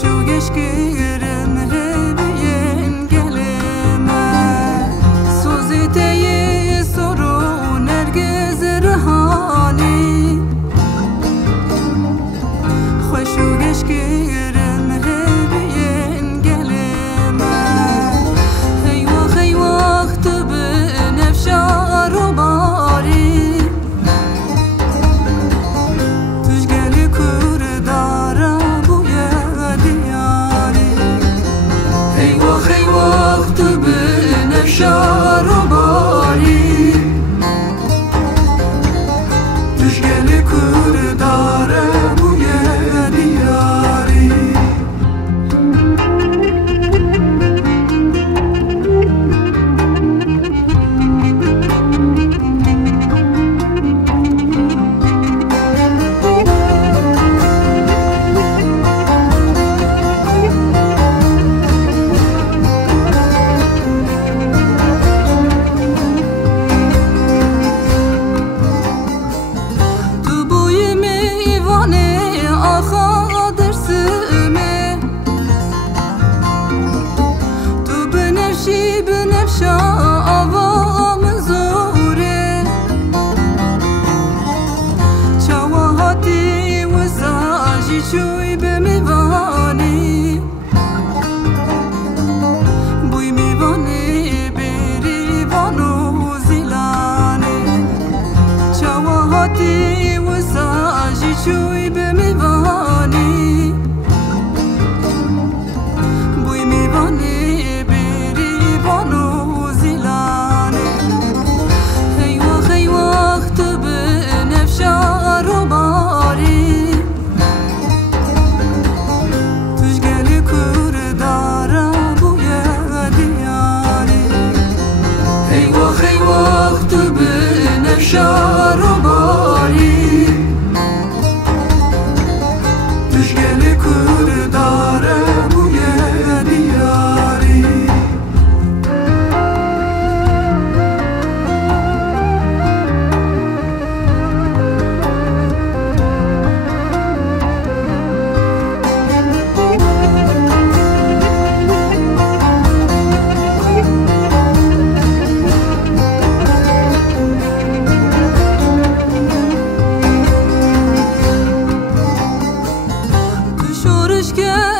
خوشو گشگیرم هبین گلمه سوزی تیه سرو نرگز رهانی خوشو گشگیرم هبین گلمه هی وقت بنفشار و باری توش گلی کور داره بوی دیاری هی وقت بنفشار و باری توش گلی کور داره بوی دیاری آوام زوره چواهاتی و زاجی چوی به میوانی بوی میوانی بری وانو زیلانی چواهاتی و زاجی چوی به میوانی بوی میوانی بری وانو شار و باری توش گلی کور داره بوی دیاری que